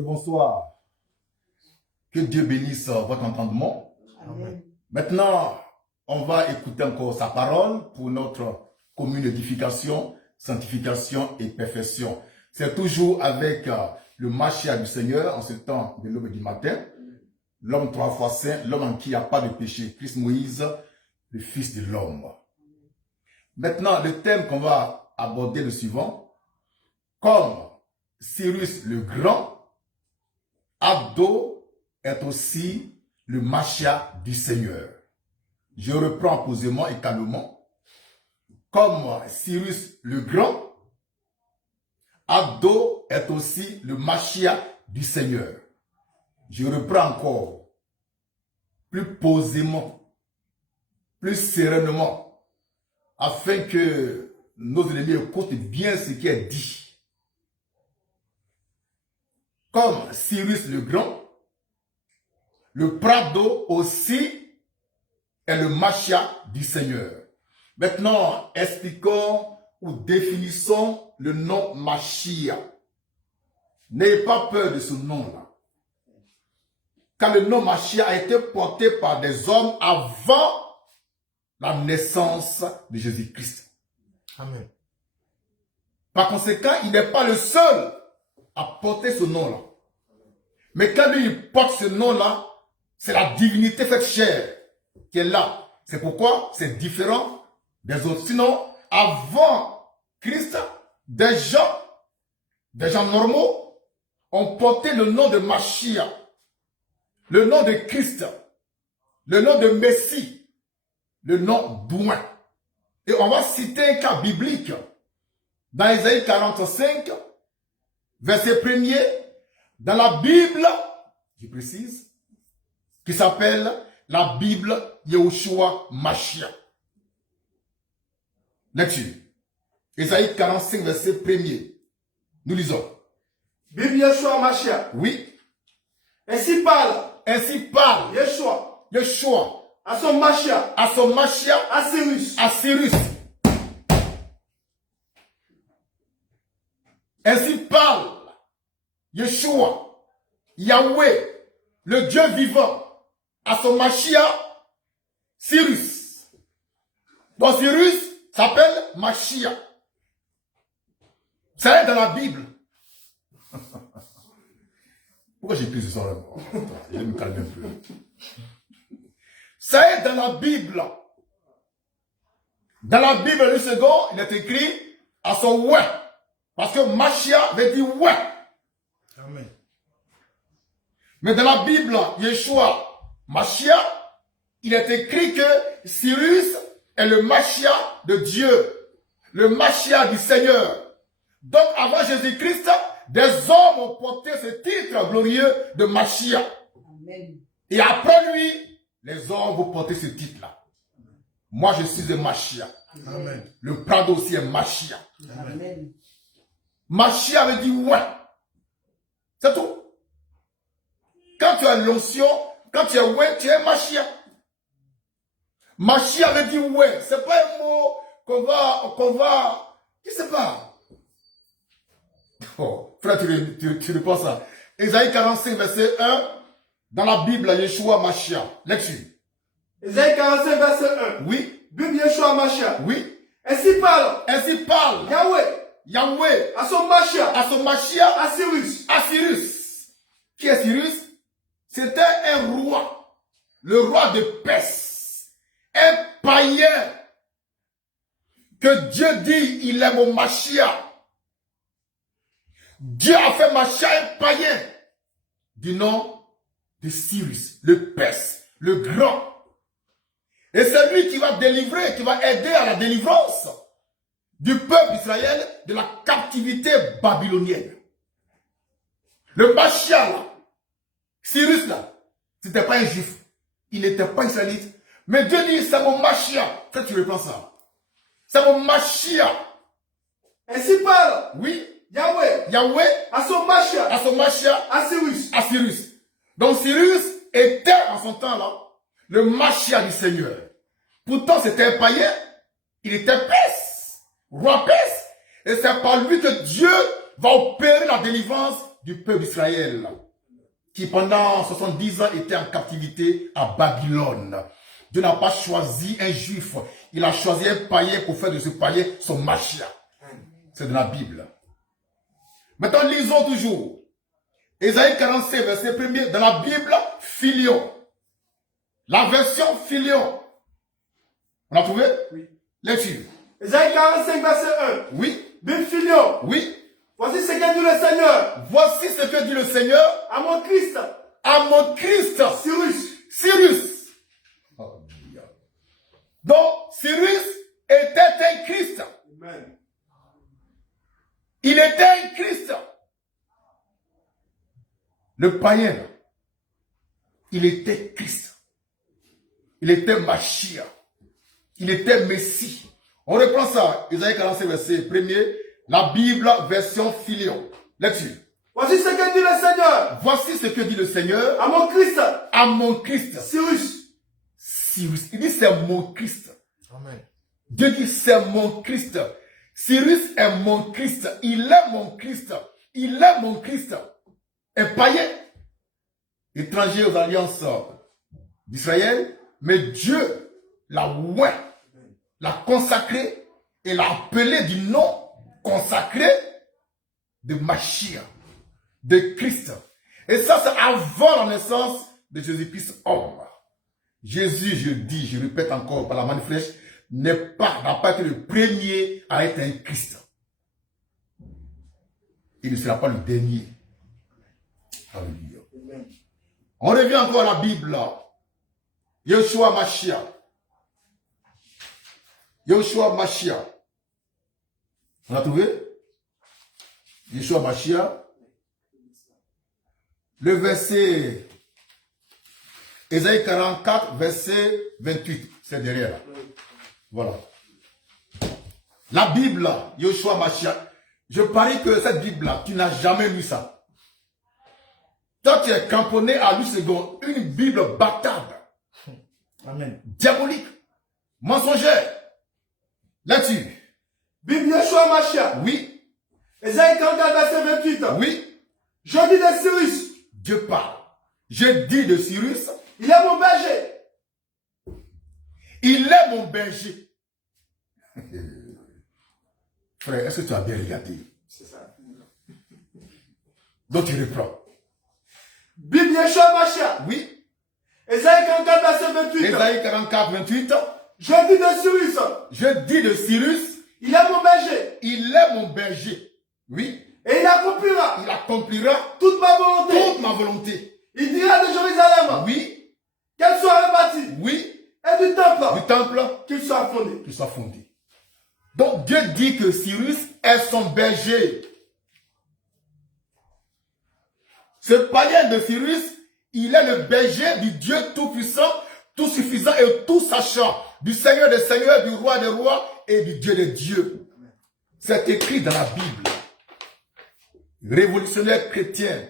Bonsoir. Que Dieu bénisse votre entendement. Amen. Maintenant, on va écouter encore sa parole pour notre commune édification, sanctification et perfection. C'est toujours avec le Machia du Seigneur en ce temps de l'aube et du matin. L'homme 3 fois saint, l'homme en qui il n'y a pas de péché. Christ Moïse, le Fils de l'homme. Maintenant, le thème qu'on va aborder est le suivant. Comme Cyrus le Grand, Abdo est aussi le Machia du Seigneur. Je reprends posément et calmement. Comme Cyrus le Grand, Abdo est aussi le Machia du Seigneur. Je reprends encore plus posément, plus sereinement, afin que nos ennemis écoutent bien ce qui est dit. Comme Cyrus le Grand, le Prado aussi est le Machia du Seigneur. Maintenant, expliquons ou définissons le nom Machia. N'ayez pas peur de ce nom-là. Car le nom Machia a été porté par des hommes avant la naissance de Jésus-Christ. Amen. Par conséquent, il n'est pas le seul à porter ce nom-là. Mais quand lui il porte ce nom-là, c'est la divinité faite chair qui est là. C'est pourquoi c'est différent des autres. Sinon, avant Christ, des gens normaux ont porté le nom de Machia, le nom de Christ, le nom de Messie, le nom d'Ouin. Et on va citer un cas biblique dans Isaïe 45, verset 1er, dans la Bible, je précise, qui s'appelle la Bible Yehoshua Machia. Lecture. Isaïe 45, verset 1er. Nous lisons. Bible Yeshua Machia. Oui. Ainsi parle Yeshua à son Machia, à Cyrus. Ainsi parle Yeshua, Yahweh, le Dieu vivant, à son Machia, Cyrus. Donc Cyrus s'appelle Machia. C'est dans la Bible. Pourquoi j'ai pris ce son-là? Je vais me calmer un peu. C'est dans la Bible. Dans la Bible, le second, il est écrit à son ouais. Parce que Machia veut dire ouais. Amen. Mais dans la Bible, Yeshua, Machia, il est écrit que Cyrus est le Machia de Dieu, le Machia du Seigneur. Donc avant Jésus-Christ, des hommes ont porté ce titre glorieux de Machia. Amen. Et après lui, les hommes vont porter ce titre-là. Moi, je suis un Machia. Amen. Le Prado aussi est Machia. Amen. Machia veut dire ouais. C'est tout. Quand tu as l'onction, quand tu es ouais, tu es Machia. Machia veut dire ouais. C'est pas un mot qu'on va, je sais pas. Oh, frère, tu repenses ça. Isaïe 45, verset 1, dans la Bible, Yeshua Machia. Lecture. Isaïe 45, verset 1. Oui. Bible Yeshua Machia. Oui. Ainsi parle Yahweh, à son Machia, à Cyrus. Qui est Cyrus? C'était un roi, le roi de Perse, un païen que Dieu dit il est mon Machia. Dieu a fait Machia un païen du nom de Cyrus, le Perse, le grand. Et c'est lui qui va délivrer, qui va aider à la délivrance du peuple d'Israël de la captivité babylonienne. Le Machia là, Cyrus là, c'était pas un juif. Il n'était pas israélite. Mais Dieu dit, c'est mon Machia. Quand tu reprends ça, c'est mon Machia. Ainsi parle Oui. Yahweh à son Machia, à Cyrus. Donc Cyrus était en son temps là le Machia du Seigneur. Pourtant c'était un païen. Il était Perse, roi Perse. Et c'est par lui que Dieu va opérer la délivrance du peuple d'Israël, qui pendant 70 ans était en captivité à Babylone. Dieu n'a pas choisi un juif, il a choisi un païen pour faire de ce païen son Mashiach. C'est de la Bible. Maintenant, lisons toujours. Ésaïe 45, verset 1er, dans la Bible, Filion. La version Filion. On a trouvé? Oui. Lecture. Ésaïe 45, verset 1. Oui. Bible Filion. Oui. Voici ce que dit le Seigneur. Voici ce que dit le Seigneur. À mon Christ. À mon Christ. Cyrus. Donc, Cyrus était un Christ. Amen. Il était un Christ. Le païen, il était Christ. Il était Mashiach. Il était Messie. On reprend ça, Isaïe 45, verset 1er, la Bible, version Filion. Lecture. Voici ce que dit le Seigneur. Voici ce que dit le Seigneur. À mon Christ. À mon Christ. Cyrus. Il dit c'est mon Christ. Amen. Dieu dit c'est mon Christ. Cyrus est mon Christ. Il est mon Christ. Il est mon Christ. Un païen, étranger aux alliances d'Israël, mais Dieu l'a oint, l'a consacré et l'a appelé du nom consacré de Mashiach, de Christ. Et ça, c'est avant la naissance de Jésus-Christ homme. Jésus, je dis, je répète encore par la main de flèche, n'a pas été le premier à être un Christ. Il ne sera pas le dernier. Alléluia. On revient encore à la Bible. Yeshua Mashiach. Yeshua Mashiach. On a trouvé? Yeshua Mashiach. Le verset Ésaïe 44, verset 28. C'est derrière là. Voilà. La Bible, Yeshua Mashiach. Je parie que cette Bible-là, tu n'as jamais lu ça. Toi, tu es cramponné à lui seconde. Une Bible bâtarde. Amen. Diabolique. Mensongère. Là-dessus. Bible Yeshua Mashiach. Oui. Ésaïe 44, verset 28. Oui. Je dis de Cyrus. Dieu parle. Je dis de Cyrus. Il est mon berger. Il est mon berger. Frère, est-ce que tu as bien regardé? C'est ça. Donc tu reprends. Bible Yeshua Mashiach. Oui. Ésaïe 44, verset 28. Ésaïe 44, 28. Je dis de Cyrus. Je dis de Cyrus. Il est mon berger. Il est mon berger. Oui. Et il accomplira. Il accomplira toute ma volonté. Toute ma volonté. Il dira de Jérusalem. Oui. Qu'elle soit rebâtie. Oui. Et du temple. Du temple. Qu'il soit fondé. Qu'il soit fondé. Donc Dieu dit que Cyrus est son berger. Ce païen de Cyrus, il est le berger du Dieu tout-puissant, tout-suffisant et tout-sachant, du Seigneur des seigneurs, du roi des rois et du Dieu des dieux. C'est écrit dans la Bible. Révolutionnaire chrétien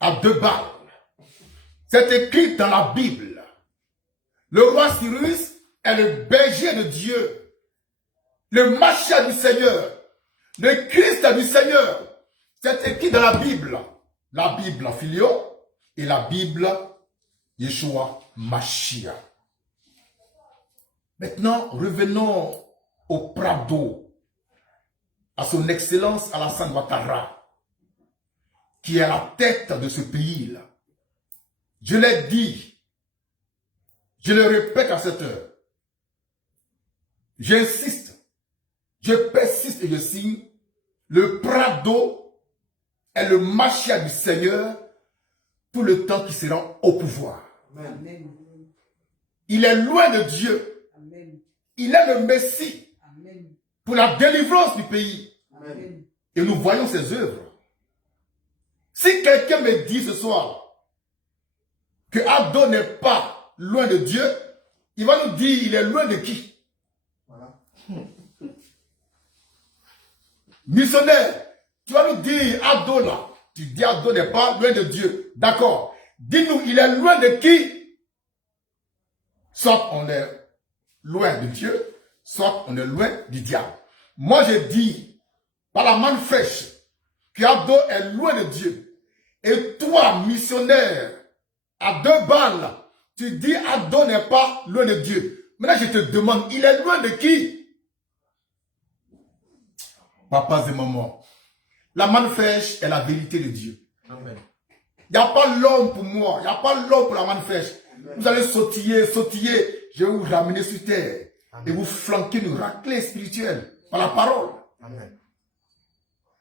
à 2 balles. C'est écrit dans la Bible. Le roi Cyrus est le berger de Dieu. Le Mashiach du Seigneur. Le Christ du Seigneur. C'est écrit dans la Bible. La Bible Filion et la Bible Yeshua Mashiach. Maintenant, revenons au Prado, à son excellence Alassane Ouattara, qui est à la tête de ce pays-là. Je l'ai dit, je le répète à cette heure. J'insiste, je persiste et je signe, le Prado est le Mashiach du Seigneur tout le temps qu'il sera au pouvoir. Amen. Il est loin de Dieu. Amen. Il est le Messie. Amen. Pour la délivrance du pays. Amen. Et nous voyons ses œuvres. Si quelqu'un me dit ce soir que Abdo n'est pas loin de Dieu, il va nous dire il est loin de qui? Voilà. Missionnaire, tu vas nous dire Abdo là. Tu dis Abdo n'est pas loin de Dieu. D'accord. Dis-nous, il est loin de qui? Soit on est loin de Dieu, soit on est loin du diable. Moi je dis, par la main fraîche que Ado est loin de Dieu, et toi, missionnaire, à 2 balles, tu dis Ado n'est pas loin de Dieu. Maintenant, je te demande, il est loin de qui? Papas et mamans, la manne fraîche est la vérité de Dieu. Amen. Il n'y a pas l'homme pour moi, il n'y a pas l'homme pour la manne fraîche. Vous allez sautiller, sautiller, je vais vous ramener sur terre. Amen. Et vous flanquer une raclée spirituelle par la parole. Amen.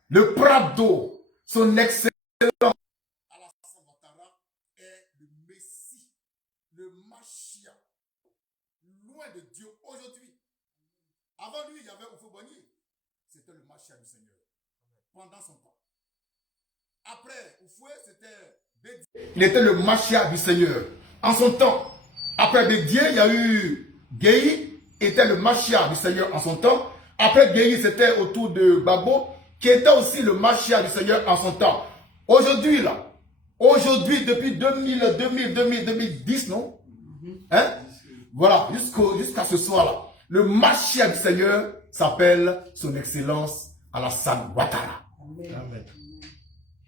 Le Prado, son excellent est le Messie, le Mashiach, loin de Dieu aujourd'hui. Avant lui, il y avait Oufobani. C'était le Mashiach du Seigneur. Pendant son temps. Après, Oufoué, c'était Bédié. Il était le Mashiach du Seigneur. En son temps. Après Bédié, il y a eu Guéhi, était le Mashiach du Seigneur en son temps. Après Guéhi, c'était autour de Babo, qui était aussi le Mashiach du Seigneur en son temps. Aujourd'hui, là, aujourd'hui, depuis 2010, non? Hein? Voilà, jusqu'à ce soir-là, le Mashiach du Seigneur s'appelle son Excellence Alassane Ouattara. Amen.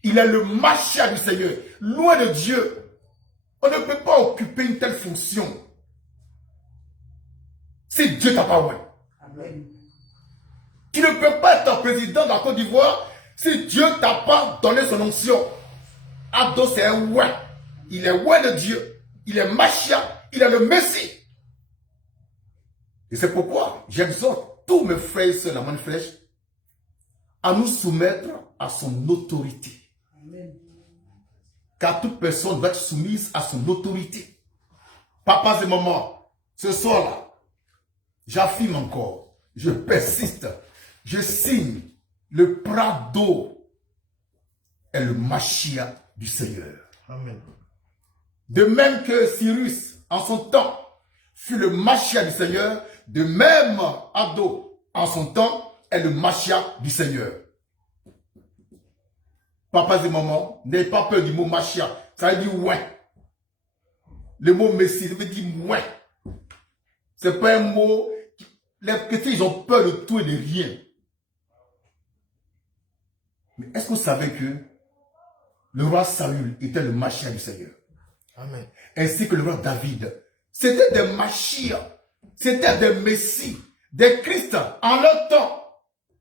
Il est le Mashiach du Seigneur, loin de Dieu. On ne peut pas occuper une telle fonction si Dieu t'a pas oué. Amen. Tu ne peux pas être président de la Côte d'Ivoire si Dieu t'a pas donné son onction. Ado, c'est un oué. Il est oué de Dieu. Il est Mashiach. Il est le Messie. Et c'est pourquoi j'exhorte tous mes frères et sœurs, la manne fraîche, à nous soumettre à son autorité. Amen. Car toute personne doit être soumise à son autorité. Papas et mamans, ce soir-là, j'affirme encore, je persiste, je signe, le Prado est le Mashiach du Seigneur. Amen. De même que Cyrus, en son temps, fut le Mashiach du Seigneur, de même Ado, en son temps, est le Mashiach du Seigneur. Papas et mamans, n'ayez pas peur du mot Mashiach. Ça veut dire ouais. Le mot Messie, ça veut dire ouais. C'est pas un mot. Les chrétiens, ils ont peur de tout et de rien. Mais est-ce que vous savez que le roi Saül était le Mashiach du Seigneur? Amen. Ainsi que le roi David. C'était des Mashiach. C'était des Messies. Des Christ en leur temps.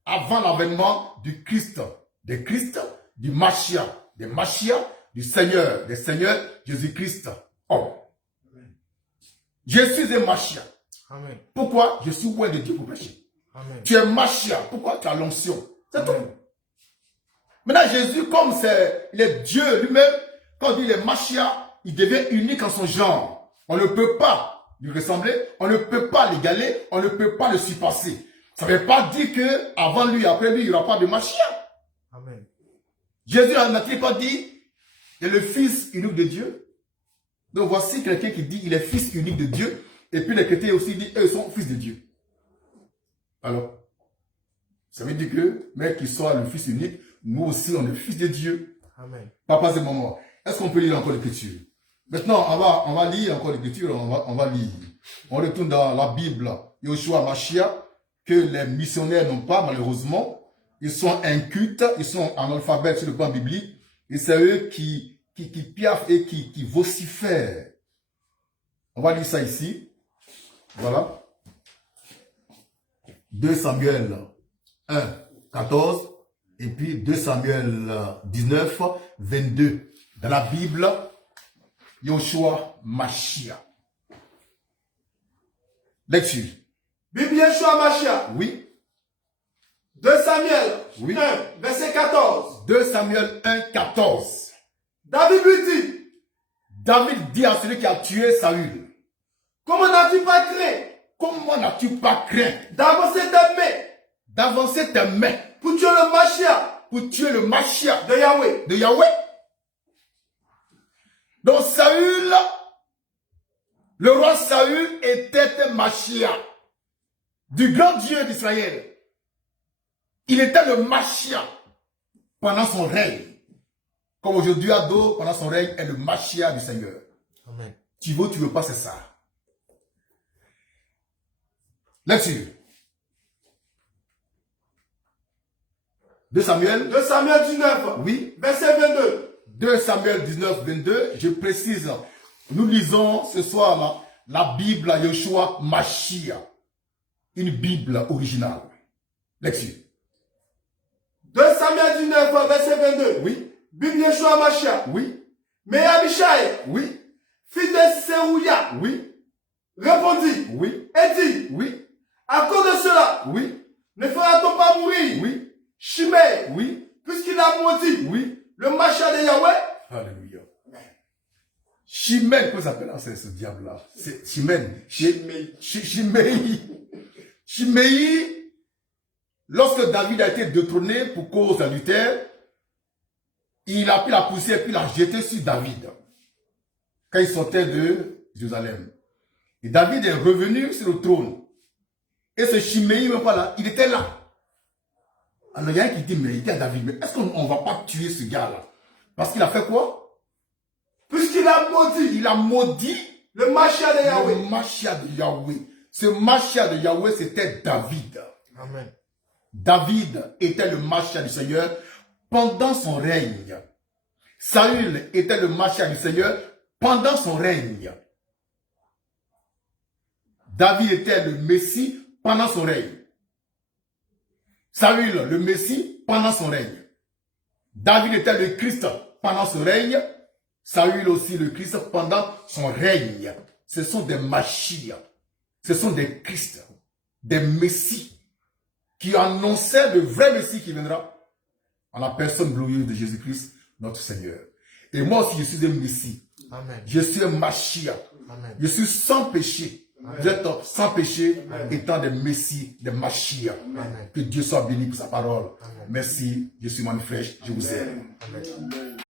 Avant l'avènement du Christ. Des Christ, du Mashiach. Des Mashiach, du Seigneur. Des Seigneurs, Jésus-Christ. Oh. Je suis un Mashiach. Amen. Pourquoi? Je suis loin de Dieu pour prêcher. Amen. Tu es Mashiach. Pourquoi? Tu as l'onction. C'est tout. Maintenant, Jésus, comme c'est le Dieu lui-même, quand il est Mashiach, il devient unique en son genre. On ne peut pas lui ressembler, on ne peut pas l'égaler, on ne peut pas le surpasser. Ça ne veut pas dire que avant lui, après lui, il n'y aura pas de Mashiach. Amen. Jésus n'a-t-il pas dit, il est le Fils unique de Dieu? Donc voici quelqu'un qui dit, il est Fils unique de Dieu, et puis les chrétiens aussi disent, eux sont Fils de Dieu. Alors, ça veut dire que, mais qu'il soit le Fils unique, nous aussi, on est Fils de Dieu. Amen. Papas et mamans, est-ce qu'on peut lire encore l'Écriture? Maintenant, on va lire encore l'Écriture, on va lire. On retourne dans la Bible, Yoshua Mashiach, que les missionnaires n'ont pas, malheureusement. Ils sont incultes, ils sont analphabètes sur le plan biblique, et c'est eux qui piaffent et qui vocifèrent. On va lire ça ici. Voilà. 2 Samuel 1, 14, et puis 2 Samuel 19, 22. Dans la Bible, Yoshua Mashiach. Lecture. Bible Yoshua Mashiach. Oui. 2 Samuel Oui. 1, verset 14. 2 Samuel 1, 14. David lui dit, David dit à celui qui a tué Saül, comment n'as-tu pas craint comment n'as-tu pas craint d'avancer tes mains d'avancer tes mains pour tuer le Mashiach pour tuer le Mashiach de Yahweh? de Yahweh? Donc Saül, le roi Saül était un Mashiach du grand Dieu d'Israël. Il était le Mashiach pendant son règne. Comme aujourd'hui, Ado, pendant son règne, est le Mashiach du Seigneur. Amen. Tu veux pas, c'est ça. Lecture. 2 Samuel. 2 Samuel 19. Oui. Verset 22. 2 Samuel 19, 22. Je précise, nous lisons ce soir là, la Bible à Yeshua Mashiach. Une Bible originale. Lecture. 2 Samuel 19, verset 22. Oui. Bible Yeshua Mashiach. Oui. Mais Abishai, Oui. fils de Serouya, Oui. répondit Oui. et dit, Oui. à cause de cela, Oui. ne fera-t-on pas mourir Oui. Shimei, Oui. puisqu'il a maudit Oui. le Mashiach de Yahweh? Alléluia. Chimène, comment ça s'appelle ce diable-là? C'est Chimène. Chimei. Chimei, lorsque David a été détrôné pour cause adultère, il a pris la poussière et puis l'a jeté sur David. Quand il sortait de Jérusalem. Et David est revenu sur le trône. Et ce Chimei, même pas là, il était là. Alors il y a un qui dit, mais il était à David, mais est-ce qu'on ne va pas tuer ce gars-là? Parce qu'il a fait quoi? Puisqu'il a maudit. Il a maudit le Mashiach de Yahweh. Le Mashiach de Yahweh. Ce Mashiach de Yahweh, c'était David. Amen. David était le Mashiach du Seigneur pendant son règne. Saül était le Mashiach du Seigneur pendant son règne. David était le Messie pendant son règne. Saül, le Messie, pendant son règne. David était le Christ pendant son règne. Saül aussi le Christ pendant son règne. Ce sont des Mashiach. Ce sont des Christ, des Messies qui annonçaient le vrai Messie qui viendra en la personne glorieuse de Jésus-Christ, notre Seigneur. Et moi aussi, je suis un Messie. Amen. Je suis un Mashiach. Amen. Je suis sans péché. Vous êtes sans péché, étant des Messies, des Mashiach. Que Dieu soit béni pour sa parole. Amen. Merci, je suis Manifresh, je vous aime. Amen.